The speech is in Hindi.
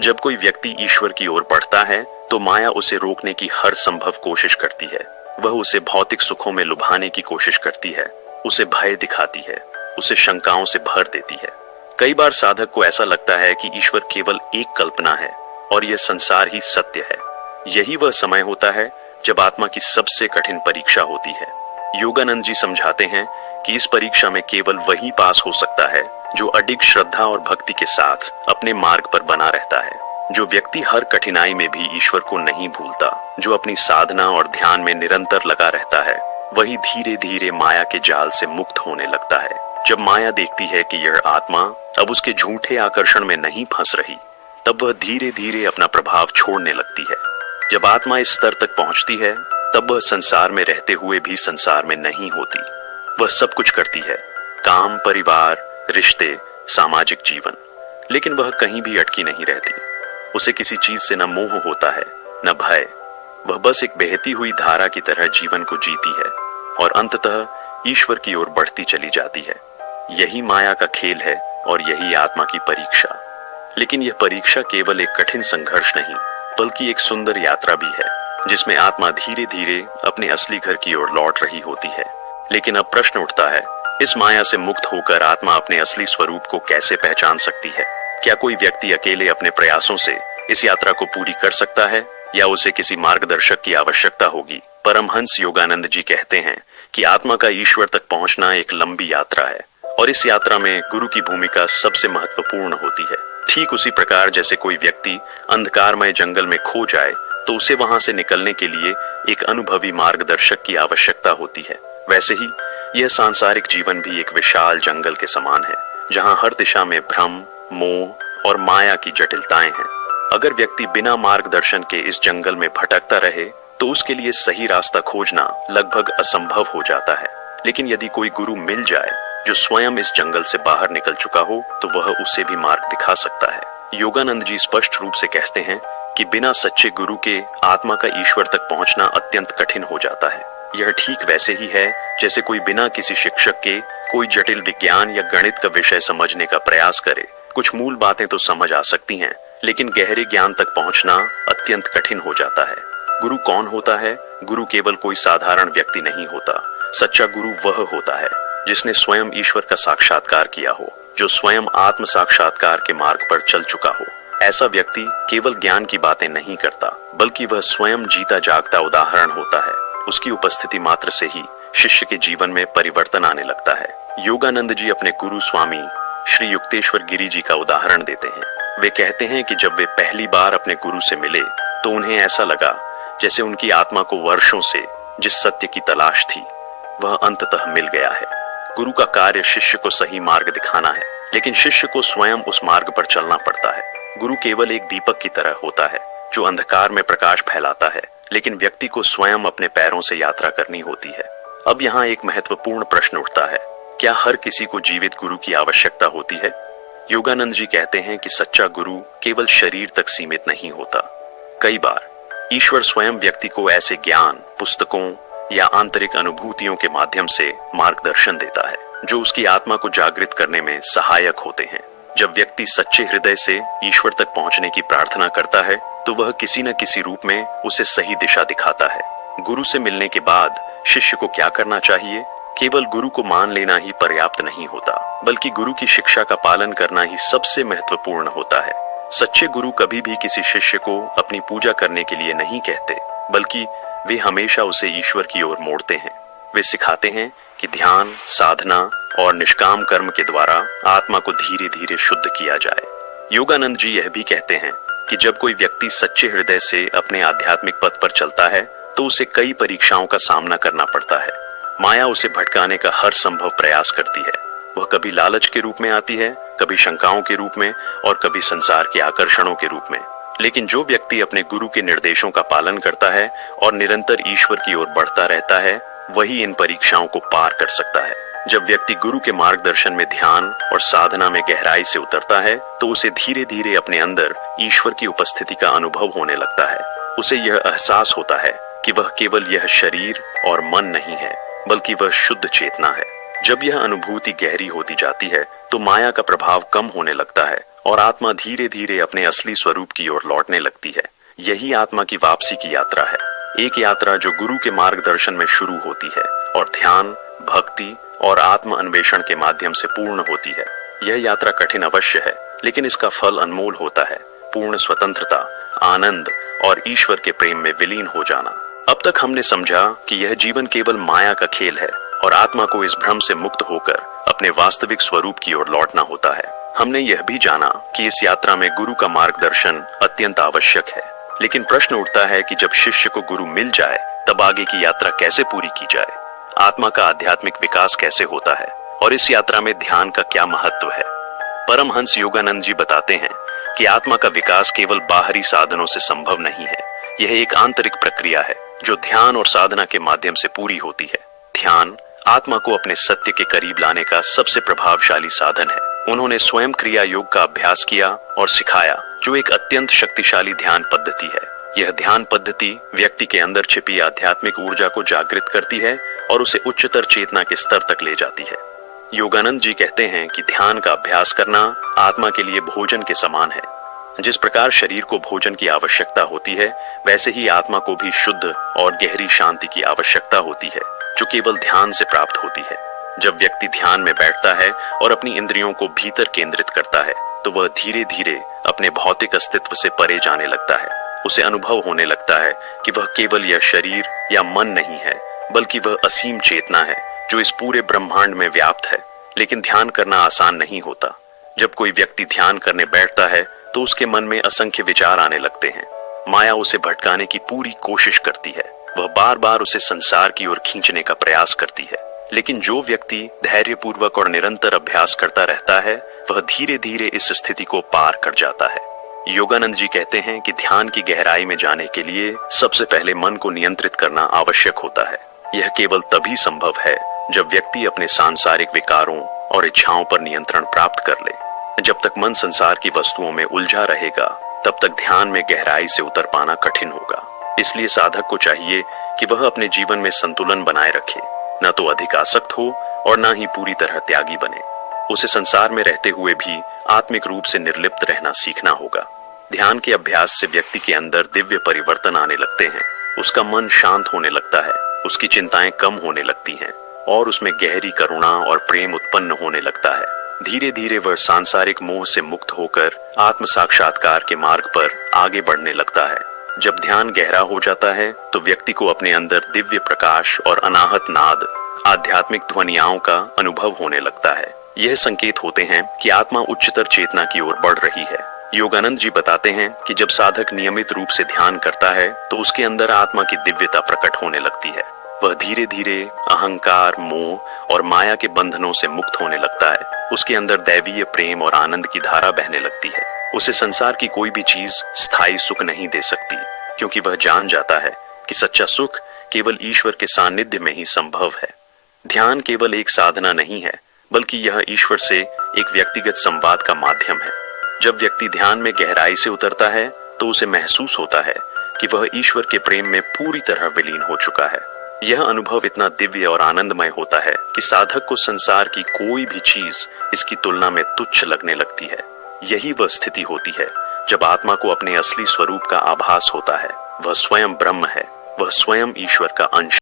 जब कोई व्यक्ति ईश्वर की ओर बढ़ता है तो माया उसे रोकने की हर संभव कोशिश करती है। वह उसे भौतिक सुखों में लुभाने की कोशिश करती है, उसे भय दिखाती है, उसे शंकाओं से भर देती है। कई बार साधक को ऐसा लगता है कि ईश्वर केवल एक कल्पना है और यह संसार ही सत्य है। यही वह समय होता है जब आत्मा की सबसे कठिन परीक्षा होती है। योगानंद जी समझाते हैं कि इस परीक्षा में केवल वही पास हो सकता है जो अडिग श्रद्धा और भक्ति के साथ अपने मार्ग पर बना रहता है। जो व्यक्ति हर कठिनाई में भी ईश्वर को नहीं भूलता, जो अपनी साधना और ध्यान में निरंतर लगा रहता है, वही धीरे धीरे माया के जाल से मुक्त होने लगता है। जब माया देखती है कि यह आत्मा अब उसके झूठे आकर्षण में नहीं फंस रही, तब वह धीरे धीरे अपना प्रभाव छोड़ने लगती है। जब आत्मा इस स्तर तक पहुंचती है, तब वह संसार में रहते हुए भी संसार में नहीं होती। वह सब कुछ करती है, काम, परिवार, रिश्ते, सामाजिक जीवन, लेकिन वह कहीं भी अटकी नहीं रहती। उसे किसी चीज से न मोह होता है, न भय। वह बस एक बहती हुई धारा की तरह जीवन को जीती है और अंततः ईश्वर की ओर बढ़ती चली जाती है। यही माया का खेल है और यही आत्मा की परीक्षा। लेकिन यह परीक्षा केवल एक कठिन संघर्ष नहीं, बल्कि एक सुंदर यात्रा भी है, जिसमें आत्मा धीरे धीरे अपने असली घर की ओर लौट रही होती है। लेकिन अब प्रश्न उठता है, इस माया से मुक्त होकर आत्मा अपने असली स्वरूप को कैसे पहचान सकती है? क्या कोई व्यक्ति अकेले अपने प्रयासों से इस यात्रा को पूरी कर सकता है या उसे किसी मार्गदर्शक की आवश्यकता होगी? परमहंस योगानंद जी कहते हैं कि आत्मा का ईश्वर तक पहुंचना एक लंबी यात्रा है और इस यात्रा में गुरु की भूमिका सबसे महत्वपूर्ण होती है। ठीक उसी प्रकार जैसे कोई व्यक्ति अंधकारमय जंगल में खो जाए तो उसे वहां से निकलने के लिए एक अनुभवी मार्गदर्शक की आवश्यकता होती है, वैसे ही यह सांसारिक जीवन भी एक विशाल जंगल के समान है, जहां हर दिशा में भ्रम, मोह और माया की जटिलताएं हैं। अगर व्यक्ति बिना मार्गदर्शन के इस जंगल में भटकता रहे तो उसके लिए सही रास्ता खोजना लगभग असंभव हो जाता है। लेकिन यदि कोई गुरु मिल जाए जो स्वयं इस जंगल से बाहर निकल चुका हो, तो वह उसे भी मार्ग दिखा सकता है। योगानंद जी स्पष्ट रूप से कहते हैं कि बिना सच्चे गुरु के आत्मा का ईश्वर तक पहुंचना अत्यंत कठिन हो जाता है। यह ठीक वैसे ही है जैसे कोई बिना किसी शिक्षक के कोई जटिल विज्ञान या गणित का विषय समझने का प्रयास करे। कुछ मूल बातें तो समझ आ सकती हैं, लेकिन गहरे ज्ञान तक पहुंचना अत्यंत कठिन हो जाता है। गुरु कौन होता है? गुरु केवल कोई साधारण व्यक्ति नहीं होता। सच्चा गुरु वह होता है जिसने स्वयं ईश्वर का साक्षात्कार किया हो, जो स्वयं आत्म साक्षात्कार के मार्ग पर चल चुका हो। ऐसा व्यक्ति केवल ज्ञान की बातें नहीं करता, बल्कि वह स्वयं जीता जागता उदाहरण होता है। उसकी उपस्थिति मात्र से ही शिष्य के जीवन में परिवर्तन आने लगता है। योगानंद जी अपने गुरु स्वामी श्री युक्तेश्वर गिरी जी का उदाहरण देते हैं। वे कहते हैं कि जब वे पहली बार अपने गुरु से मिले तो उन्हें ऐसा लगा जैसे उनकी आत्मा को वर्षों से जिस सत्य की तलाश थी वह अंततः मिल गया है। गुरु का कार्य शिष्य को सही मार्ग दिखाना है, लेकिन शिष्य को स्वयं उस मार्ग पर चलना पड़ता है। गुरु केवल एक दीपक की तरह होता है जो अंधकार में प्रकाश फैलाता है, लेकिन व्यक्ति को स्वयं अपने पैरों से यात्रा करनी होती है। अब यहाँ एक महत्वपूर्ण प्रश्न उठता है, क्या हर किसी को जीवित गुरु की आवश्यकता होती है? योगानंद जी कहते हैं कि सच्चा गुरु केवल शरीर तक सीमित नहीं होता। कई बार ईश्वर स्वयं व्यक्ति को ऐसे ज्ञान, पुस्तकों या आंतरिक अनुभूतियों के माध्यम से मार्गदर्शन देता है जो उसकी आत्मा को जागृत करने में सहायक होते हैं। जब व्यक्ति सच्चे हृदय से ईश्वर तक पहुंचने की प्रार्थना करता है तो वह किसी न किसी रूप में उसे सही दिशा दिखाता है। गुरु से मिलने के बाद शिष्य को क्या करना चाहिए? केवल गुरु को मान लेना ही पर्याप्त नहीं होता, बल्कि गुरु की शिक्षा का पालन करना ही सबसे महत्वपूर्ण होता है। सच्चे गुरु कभी भी किसी शिष्य को अपनी पूजा करने के लिए नहीं कहते, बल्कि वे हमेशा उसे ईश्वर की ओर मोड़ते हैं। वे सिखाते हैं कि ध्यान, साधना और निष्काम कर्म के द्वारा आत्मा को धीरे धीरे शुद्ध किया जाए। योगानंद जी यह भी कहते हैं कि जब कोई व्यक्ति सच्चे हृदय से अपने आध्यात्मिक पथ पर चलता है तो उसे कई परीक्षाओं का सामना करना पड़ता है। माया उसे भटकाने का हर संभव प्रयास करती है। वह कभी लालच के रूप में आती है, कभी शंकाओं के रूप में और कभी संसार के आकर्षणों के रूप में। लेकिन जो व्यक्ति अपने गुरु के निर्देशों का पालन करता है और निरंतर ईश्वर की ओर बढ़ता रहता है, वही इन परीक्षाओं को पार कर सकता है। जब व्यक्ति गुरु के मार्गदर्शन में ध्यान और साधना में गहराई से उतरता है तो उसे धीरे धीरे अपने अंदर ईश्वर की उपस्थिति का अनुभव होने लगता है। उसे यह एहसास होता है कि वह केवल यह शरीर और मन नहीं है, बल्कि वह शुद्ध चेतना है। जब यह अनुभूति गहरी होती जाती है तो माया का प्रभाव कम होने लगता है और आत्मा धीरे धीरे अपने असली स्वरूप की ओर लौटने लगती है। यही आत्मा की वापसी की यात्रा है, एक यात्रा जो गुरु के मार्गदर्शन में शुरू होती है और ध्यान, भक्ति और आत्म अन्वेषण के माध्यम से पूर्ण होती है। यह यात्रा कठिन अवश्य है, लेकिन इसका फल अनमोल होता है, पूर्ण स्वतंत्रता, आनंद और ईश्वर के प्रेम में विलीन हो जाना। अब तक हमने समझा कि यह जीवन केवल माया का खेल है और आत्मा को इस भ्रम से मुक्त होकर अपने वास्तविक स्वरूप की ओर लौटना होता है। हमने यह भी जाना कि इस यात्रा में गुरु का मार्गदर्शन अत्यंत आवश्यक है, लेकिन प्रश्न उठता है कि जब शिष्य को गुरु मिल जाए तब आगे की यात्रा कैसे पूरी की जाए, आत्मा का आध्यात्मिक विकास कैसे होता है और इस यात्रा में ध्यान का क्या महत्व है। परमहंस योगानंद जी बताते हैं कि आत्मा का विकास केवल बाहरी साधनों से संभव नहीं है, यह एक आंतरिक प्रक्रिया है जो ध्यान और साधना के माध्यम से पूरी होती है। ध्यान आत्मा को अपने सत्य के करीब लाने का सबसे प्रभावशाली साधन है। उन्होंने स्वयं क्रिया योग का अभ्यास किया और सिखाया, जो एक अत्यंत शक्तिशाली ध्यान पद्धति है। यह ध्यान पद्धति व्यक्ति के अंदर छिपी आध्यात्मिक ऊर्जा को जागृत करती है और उसे उच्चतर चेतना के स्तर तक ले जाती है। योगानंद जी कहते हैं कि ध्यान का अभ्यास करना आत्मा के लिए भोजन के समान है। जिस प्रकार शरीर को भोजन की आवश्यकता होती है, वैसे ही आत्मा को भी शुद्ध और गहरी शांति की आवश्यकता होती है, जो केवल ध्यान से प्राप्त होती है। जब व्यक्ति ध्यान में बैठता है और अपनी इंद्रियों को भीतर केंद्रित करता है, तो वह धीरे धीरे अपने भौतिक अस्तित्व से परे जाने लगता है। उसे अनुभव होने लगता है कि वह केवल यह शरीर या मन नहीं है, बल्कि वह असीम चेतना है जो इस पूरे ब्रह्मांड में व्याप्त है। लेकिन ध्यान करना आसान नहीं होता। जब कोई व्यक्ति ध्यान करने बैठता है तो उसके मन में असंख्य विचार आने लगते हैं। माया उसे भटकाने की पूरी कोशिश करती है, वह बार बार उसे संसार की ओर खींचने का प्रयास करती है। लेकिन जो व्यक्ति धैर्यपूर्वक और निरंतर अभ्यास करता रहता है, वह धीरे धीरे इस स्थिति को पार कर जाता है। योगानंद जी कहते हैं कि ध्यान की गहराई में जाने के लिए सबसे पहले मन को नियंत्रित करना आवश्यक होता है। यह केवल तभी संभव है जब व्यक्ति अपने सांसारिक विकारों और इच्छाओं पर नियंत्रण प्राप्त कर ले। जब तक मन संसार की वस्तुओं में उलझा रहेगा, तब तक ध्यान में गहराई से उतर पाना कठिन होगा। इसलिए साधक को चाहिए कि वह अपने जीवन में संतुलन बनाए रखे, न तो अधिक आसक्त हो और न ही पूरी तरह त्यागी बने। उसे संसार में रहते हुए भी आत्मिक रूप से निर्लिप्त रहना सीखना होगा। ध्यान के अभ्यास से व्यक्ति के अंदर दिव्य परिवर्तन आने लगते हैं। उसका मन शांत होने लगता है, उसकी चिंताएं कम होने लगती हैं और उसमें गहरी करुणा और प्रेम उत्पन्न होने लगता है। धीरे धीरे वह सांसारिक मोह से मुक्त होकर आत्म साक्षात्कार के मार्ग पर आगे बढ़ने लगता है। जब ध्यान गहरा हो जाता है तो व्यक्ति को अपने अंदर दिव्य प्रकाश और अनाहत नाद, आध्यात्मिक ध्वनियाओं का अनुभव होने लगता है। यह संकेत होते हैं कि आत्मा उच्चतर चेतना की ओर बढ़ रही है। योगानंद जी बताते हैं कि जब साधक नियमित रूप से ध्यान करता है तो उसके अंदर आत्मा की दिव्यता प्रकट होने लगती है। वह धीरे धीरे अहंकार, मोह और माया के बंधनों से मुक्त होने लगता है। उसके अंदर दैवीय प्रेम और आनंद की धारा बहने लगती है। उसे संसार की कोई भी चीज स्थायी सुख नहीं दे सकती, क्योंकि वह जान जाता है कि सच्चा सुख केवल ईश्वर के सानिध्य में ही संभव है। ध्यान केवल एक साधना नहीं है, बल्कि यह ईश्वर से एक व्यक्तिगत संवाद का माध्यम है। जब व्यक्ति ध्यान में गहराई से उतरता है तो उसे महसूस होता है कि वह ईश्वर के प्रेम में पूरी तरह विलीन हो चुका है। यह अनुभव इतना दिव्य और आनंदमय होता है कि साधक को संसार की कोई भी चीज इसकी तुलना में तुच्छ लगने लगती है। यही वह स्थिति होती है जब आत्मा को अपने असली स्वरूप का आभास होता है। वह स्वयं ब्रह्म है, वह स्वयं ईश्वर का अंश